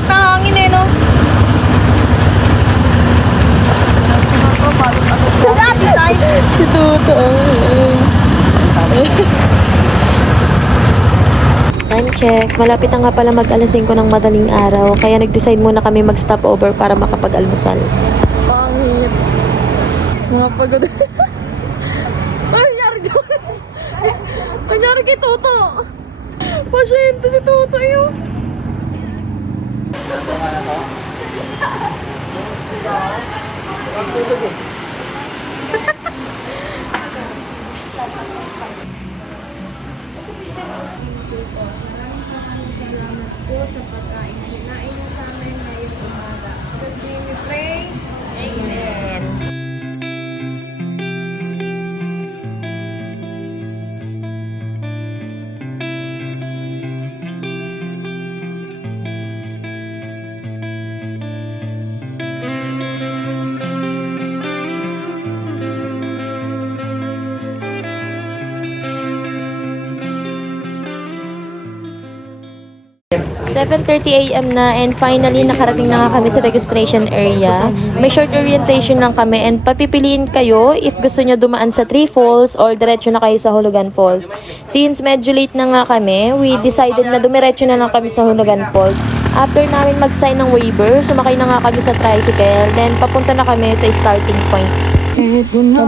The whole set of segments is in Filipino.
lakas ng hangin eh, no? Grabe, Sai. Totoo. Time check. Malapit na nga pala mag-alas 5 ng madaling araw. Kaya nag-decide muna kami mag-stop over para makapag-almusal. Pangit. Mga pagod. Ay, nangyari doon. Nangyari kay Toto. Pasyente si Toto yun. Salamat po sa pagkain na hinain niyo sa amin ngayong umaga. Sa name we pray. Amen. AM na and finally nakarating na nga kami sa registration area. May short orientation lang kami and papipiliin kayo if gusto nyo dumaan sa Three Falls or diretso na kayo sa Hulugan Falls. Since medyo late na nga kami, we decided na dumiretso na lang kami sa Hulugan Falls. After namin mag-sign ng waiver, sumakay na nga kami sa tricycle, then papunta na kami sa starting point.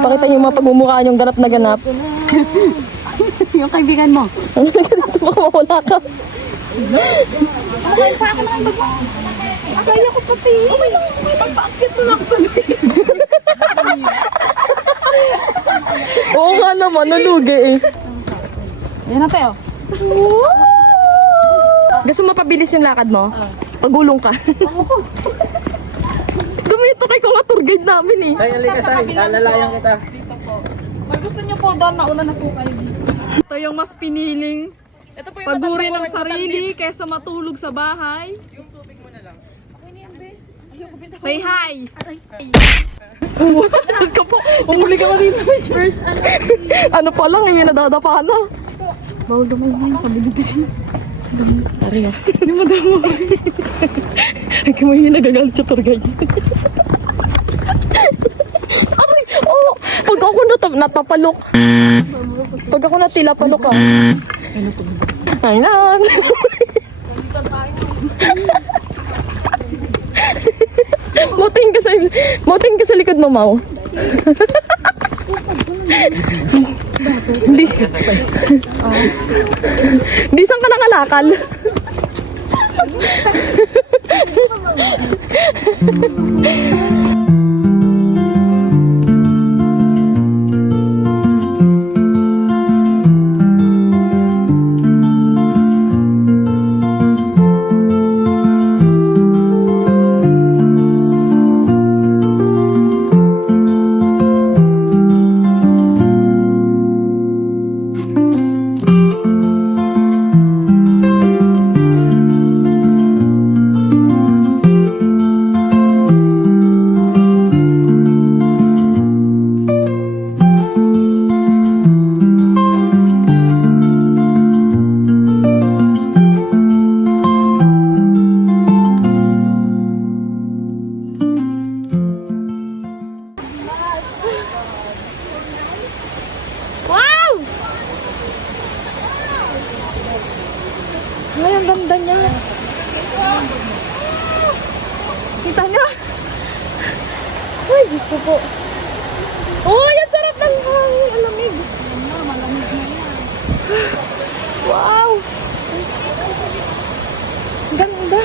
Pakita niyo yung mga pagmumukha niyong ganap na ganap. Yung kaibigan mo. Baka mawala ka. Okay, pa ako naman Akala ko pati. Okay lang, magpa-akit mo na ako sa Oo nga naman, nalugi eh. Yan na tayo. Gusto mo mapabilis yung lakad mo? Pagulong ka. Dumito kay ko nga tour guide namin eh. Say, alika say, alalayan kita. Dito po. Pag gusto niyo po doon, nauna na po kayo dito. Ito yung mas piniling paguri ng sarili kaysa matulog sa bahay. Yung tubig mo na lang. Say hi! Tapos ka po, umuli ka kanina. First, ano pa lang, hindi nadadapa na. Bawal dumayin, sabi dito siya. Tari nga. Hindi mo damo. Ay, kumahin nagagalit sa tour guide. Aray! Oh! Pag ako natapalok. Pag ako natilapalok ka. Ay, nan! Moting ka sa likod mo, Mau. Hindi. Hindi saan ka nakalakal? Ay, ang ganda niya. Kita niya. Ay, gusto po. Oh, yan sarap ng hangin. Ang lamig. Malamig na yan. Wow. Ang ganda.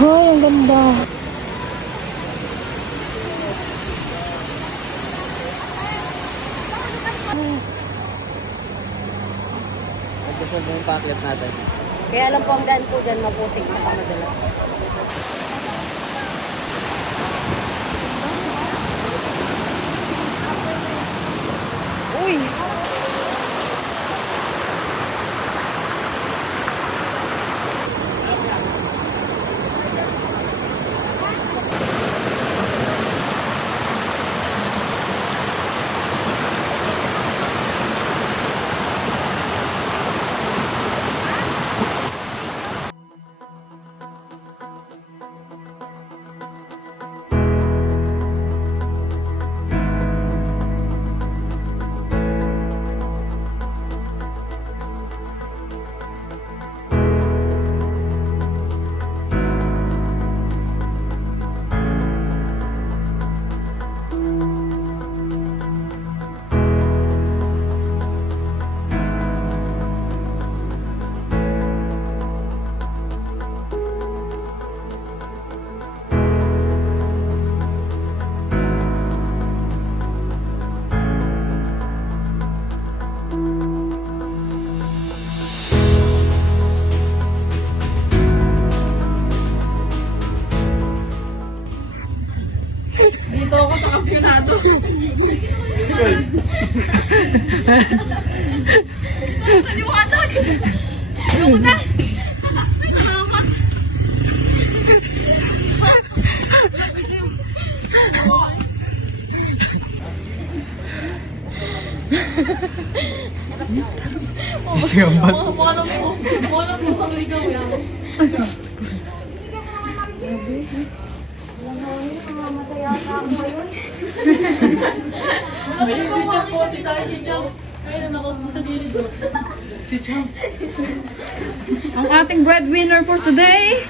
Ay, ang ganda. Gusto mo yung packet natin. Kaya alam po ang daan po dyan, maputik na pamadala. Uy. Asyonado. Taliwanag. Ayoko na. Salamat. Walang mo sa ligaw yan. Si Chang po, si Chang. Kaya na nakaupo sa gilid. Si Chang. Ang ating breadwinner for today.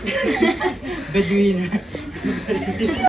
Bedwinner.